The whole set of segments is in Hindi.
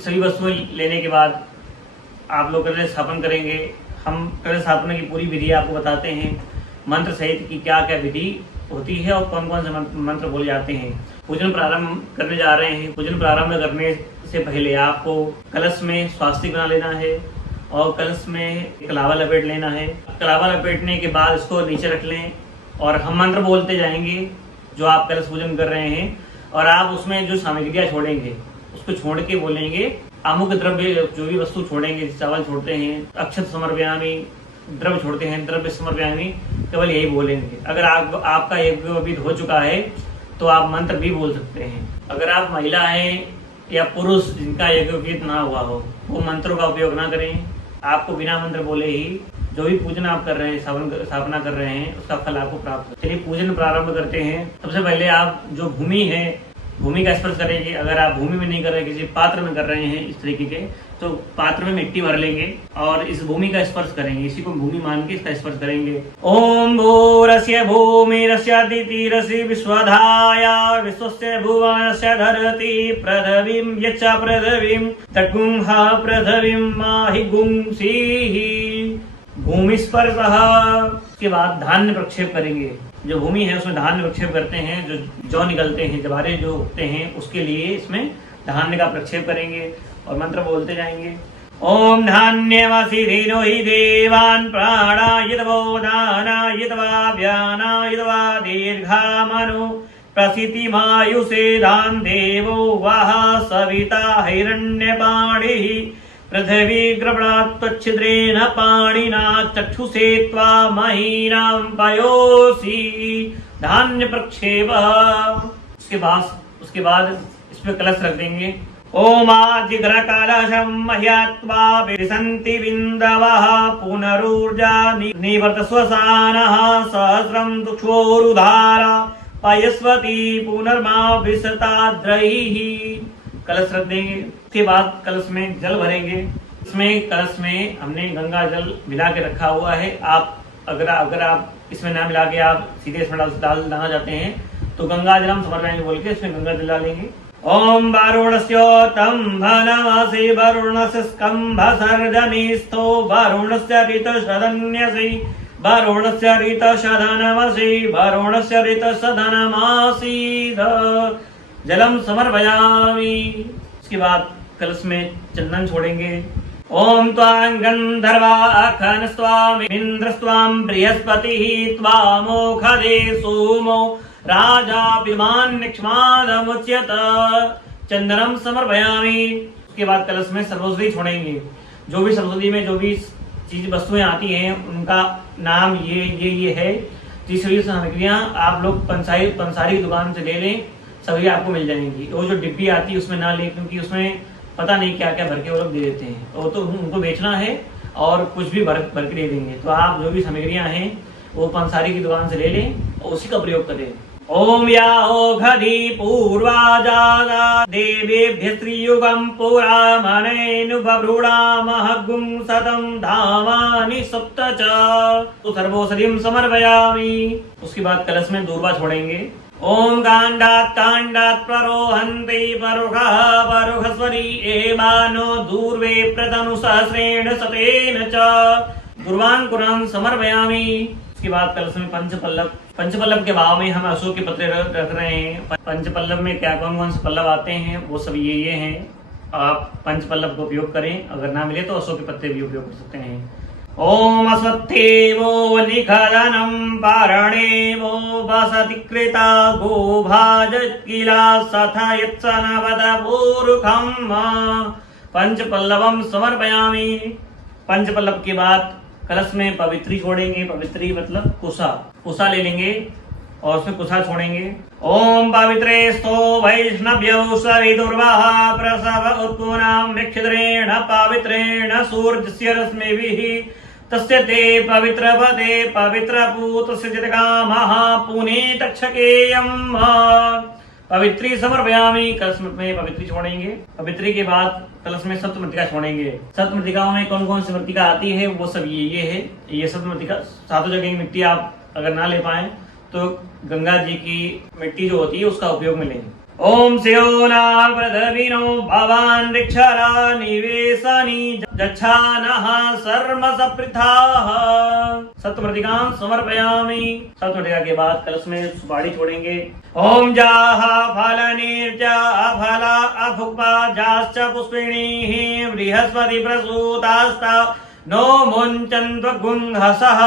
सभी वस्तुएं लेने के बाद आप लोग कलश स्थापन करेंगे। हम कलश स्थापना की पूरी विधि आपको बताते हैं, मंत्र सहित की क्या क्या विधि होती है और कौन कौन से मंत्र बोले जाते हैं। पूजन प्रारंभ करने जा रहे हैं। पूजन प्रारंभ करने से पहले आपको कलश में स्वास्तिक बना लेना है और कलश में कलावा लपेट लेना है। कलावा लपेटने के बाद इसको नीचे रख लें और हम मंत्र बोलते जाएंगे जो आप कलश पूजन कर रहे हैं, और आप उसमें जो सामग्रियाँ छोड़ेंगे उसको छोड़ के बोलेंगे अमुक द्रव्य, जो भी वस्तु छोड़ेंगे, चावल छोड़ते हैं अक्षत समर्पयामि, द्रव्य छोड़ते हैं द्रव्य समर्पयामि, केवल यही बोलेंगे। अगर आपका यज्ञोपवीत हो चुका है तो आप मंत्र भी बोल सकते हैं। अगर आप महिला हैं या पुरुष जिनका यज्ञोपवीत ना हुआ हो वो मंत्रों का उपयोग ना करें। आपको बिना मंत्र बोले ही जो भी पूजन आप कर रहे हैं, स्थापना कर रहे हैं, उसका फल आपको प्राप्त हो। चलिए पूजन प्रारंभ करते हैं। सबसे पहले आप जो भूमि है, भूमि का स्पर्श करेंगे। अगर आप भूमि में नहीं कर रहे, किसी पात्र में कर रहे हैं इस तरीके के, तो पात्र में मिट्टी भर लेंगे और इस भूमि का स्पर्श करेंगे। इसी को भूमि मान के इसका स्पर्श करेंगे। ओम भूरस्य भूमिरस्यादितिरसि विश्वधाया विश्वस्य भुवनस्य धरति पृथिवीं यच्च पृथिवीं तट्गुं हा पृथिवीं माहि गुंसीहि भूमि स्पर्शः। उसके बाद धान्य प्रक्षेप करेंगे। जो भूमि है उसमें धान्य प्रक्षेप करते हैं, जो जौ निकलते हैं, जवारे जो उगते हैं, उसके लिए इसमें धान्य का प्रक्षेप करेंगे और मंत्र बोलते जाएंगे। ओम धान्यमसि धेनो हि देवान् प्राणायितवो दानायितवा व्यानायितवा दीर्घामनु प्रसितिमायुषे धान देवो वः सविता हिरण्यपाणिः पृथिवी ग्रवणात्वच्छिद्रेण पाणिना चक्षुषे त्वा महीनां पयोषि धान्य प्रक्षेप। उसके बाद इस पे कलश रख देंगे। ओमाजिग्र कलशं मह्यत्वा विसन्ति बिन्दवः पुनरूर्जा निवर्तस्वसानः सहस्रं दुक्षोरुधारा पयस्वती पुनर्मा विसताद्रैः। कलश रख देंगे। उसके बाद कलश में जल भरेंगे। इसमें कलश में हमने गंगा जल मिला के रखा हुआ है। आप अगर आप इसमें ना मिला के आप सीधे इसमें डालना चाहते हैं तो गंगा जल हम समर्पयामि बोल के इसमें गंगा जल डालेंगे। ओम वरुणस्योत्तम्भनमसि वरुणस्य स्कम्भसर्जनीस्थो वरुणस्य ऋतशदन्यसि वरुणस्य ऋतशदनमसि वरुणस्य ऋतशदनमासीद जलम समर्पयामि। उसके बाद कलश में चंदन छोड़ेंगे। ओम त्वां गंधर्वा अखनस्त्वां इंद्रस्त्वां बृहस्पतिः त्वामोखदे सोमो राजा विमान्यक्ष्मादमुच्यत चंदनम समर्पयामि। उसके बाद कलश में सरस्वती छोड़ेंगे। जो भी सरस्वती में जो भी चीज वस्तुएं आती हैं उनका नाम ये है। तीसरी सामग्रियां आप लोग पंसारी की दुकान से ले लें, सभी आपको मिल जाएंगी। वो जो डिब्बी आती है उसमें ना ले, क्योंकि उसमें पता नहीं क्या क्या भर के वो लोग दे देते हैं। वो तो उनको बेचना है और कुछ भी भर के दे देंगे। तो आप जो भी सामग्रियां हैं वो पंसारी की दुकान से ले लें और उसी का प्रयोग करें। ओम या ओघधि पूर्वा जाता देवेभ्य स्त्रीयुगम पुरा मनेनुभ्रूणामः गुं शतं धामानि सप्त च सर्वौषधिं समर्पयामि। उसके बाद कलश में दूर्वा छोड़ेंगे। ओम कांडात् प्ररोहन्ति परुषः परुषस्वरी एवानो दूर्वे प्रतनु सहस्रेण शतेन च दूर्वांकुरं समर्पयामि। उसके बाद कलश में पंचपल्लव के भाव में हम अशोक के पत्रे रख रहे हैं। पंचपल्लव में क्या कौन से पल्लव आते हैं वो सब ये हैं। आप पंचपल्लव का उपयोग करें, अगर ना मिले तो अशोक के पत्ते भी उपयोग कर सकते हैं। ओम अस्वत्थेवो निखदनं पारणेवो वसति कृता गोभाज किला सथा यत्सनवद मूर्खं पंचपल्लवं समर्पयामि। पंचपल्लव के बाद कलश में पवित्री छोड़ेंगे। पवित्री मतलब कुसा ले लेंगे और उसमें कुसा छोड़ेंगे। ओम पवित्रे स्तो वैष्णव्यो सविदुर्वः प्रसव उत्पुनां निक्षिद्रेण पवित्रेण सूर्यस्य रश्मिभिः तस्य ते पवित्र पदे पवित्र पूतस्य जतकामः पुनीतक्षकेयं पवित्री समर्पयामि। कलश में पवित्री छोड़ेंगे। पवित्री के बाद कलश में सप्तमृतिका छोड़ेंगे। सप्तमृतिकाओं में कौन कौन सी मृतिका आती है वो सब ये है। ये सप्तमृतिका सातों जगह की मिट्टी आप अगर ना ले पाए तो गंगा जी की मिट्टी जो होती है उसका उपयोग में लें। ओम स्योना प्रदविनो भवान् ऋक्षरा निवेशनी जच्छानः सर्म सपृथाः सप्तमृतिकां समर्पयामि। सप्तमृतिका के बाद कलश में सुपारी छोड़ेंगे। ओम जाह फल निर्जा फला अफुक्पा जाश्च पुष्पिणीः बृहस्पति प्रसूतास्ता नो मुञ्चन्त्व गुंहसः।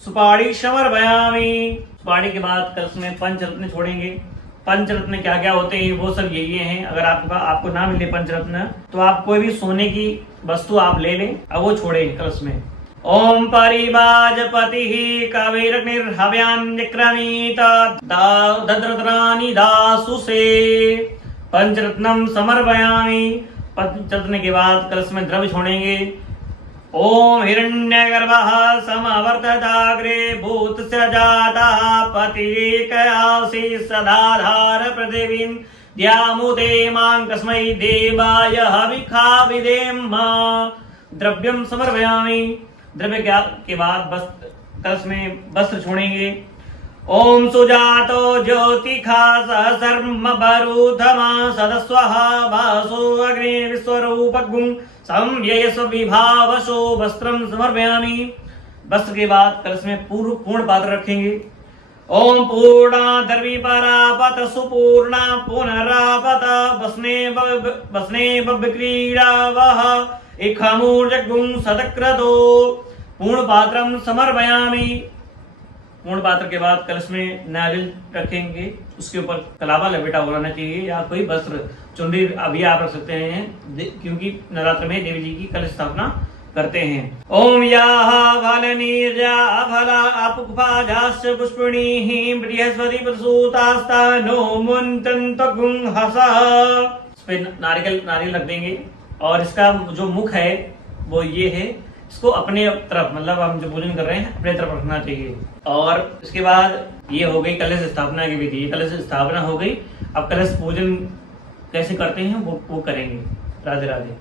सुपारी समर्पयामि। सुपारी के बाद कलश में पंचरत्न छोड़ेंगे। पंचरत्न क्या क्या होते हैं वो सब यही हैं। अगर आपको ना मिले पंचरत्न तो आप कोई भी सोने की वस्तु आप ले लें और वो छोड़े कलश में। ओम परिवाजपति कविरग्निर्हव्यान्यक्रमीत दद्रत्राणि दासुषे पंचरत्नम समर्पयामि। पंचरत्न के बाद कलश में द्रव्य छोड़ेंगे। ओम हिरण्यगर्भः समवर्तताग्रे भूतस्य जातः पतिरेकयासि सदाधार पृथिवीं द्यामुदे मां कस्मै देवाय हविखा विदेम। द्रव्यम समर्पयामि। द्रव्य के बाद कलश में वस्त्र छोड़ेंगे। ओम सुजातो ज्योतिखा सहस्रम बरूथमा सदस्वः वासो अग्नि विश्वरूपगुं संययस्व विभावशो वस्त्रम समर्पयामि। वस्त्र के बाद कलश में पूर्ण पात्र रखेंगे। ओम पूर्णा दर्वी परापत सुपूर्णा पुनरापत वस्ने बक्रीडावः इखमूर्जगुं सदक्रदो पूर्ण पात्रम समर्पयामि। पूर्ण पात्र के बाद कलश में नारियल रखेंगे। उसके ऊपर कलावा लपेटा होना चाहिए या कोई वस्त्र चुनरी अभी आप रख सकते हैं क्योंकि नवरात्र में देवी जी की कलश स्थापना करते हैं। ओम याः फलनीर्जा फला अपुक्फाजाश्च पुष्पिणीः बृहस्पति प्रसूतास्ता नो मुञ्चन्त्व गुंहसः। इस पे नारियल रख देंगे और इसका जो मुख है वो ये है। इसको अपने तरफ मतलब हम जो पूजन कर रहे हैं अपने तरफ रखना चाहिए। और इसके बाद ये हो गई कलश स्थापना की विधि। कलश स्थापना हो गई। अब कलश पूजन कैसे करते हैं वो करेंगे। राधे राधे।